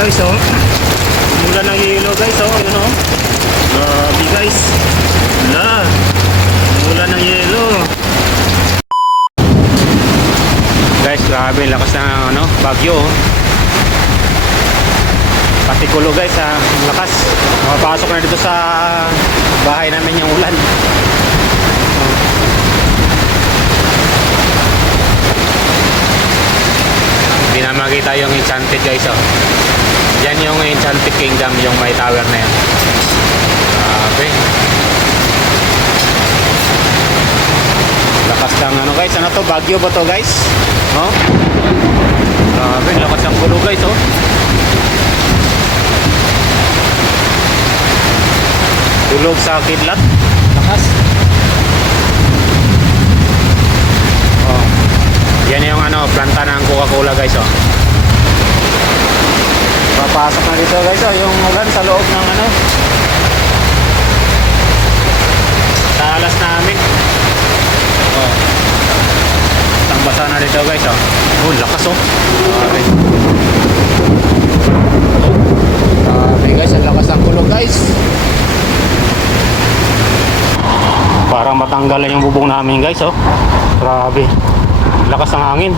Guys, oh. Mula ng yelo, guys, oh. Yun, oh. Grabe, guys. Wala. Mula ng yelo. Guys, grabe. Lakas ng ano, bagyo, oh. Pati kulo, guys, ah. Lakas. Makapasok na dito sa bahay namin yung ulan. Hindi na makita yung Enchanted, guys, oh. Yan yung Enchanted Kingdom, yung may tower na yan. Okay. Lakas ng ano, guys. Ano to? Bagyo ba to, guys? Oh. Grabe, lakas ng kulo, guys, oh. Tulog sa kidlat. Lakas. Oh. Yan yung ano, planta ng Coca-Cola, guys, oh. Papasok na dito, guys, oh, yung ulan sa loob ng ano, sa alas namin. Oh. Basa na dito, guys, oh. Oh, lakas, oh. Okay. Okay, guys, ang lakas ng kulog, guys. Parang matanggal lang yung bubong namin, guys, oh. Grabe. Lakas ng hangin.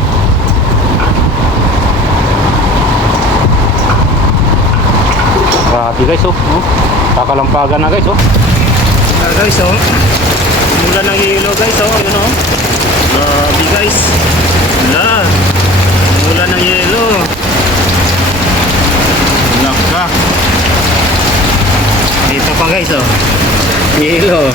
Grabe, guys, oh. Kakalampagan na, guys, oh. Guys, oh. Mula ng yelo, guys, oh. Yun, oh. Grabe, guys. Wala. Mula ng yelo. Laka. Dito pa, guys, oh. Yelo.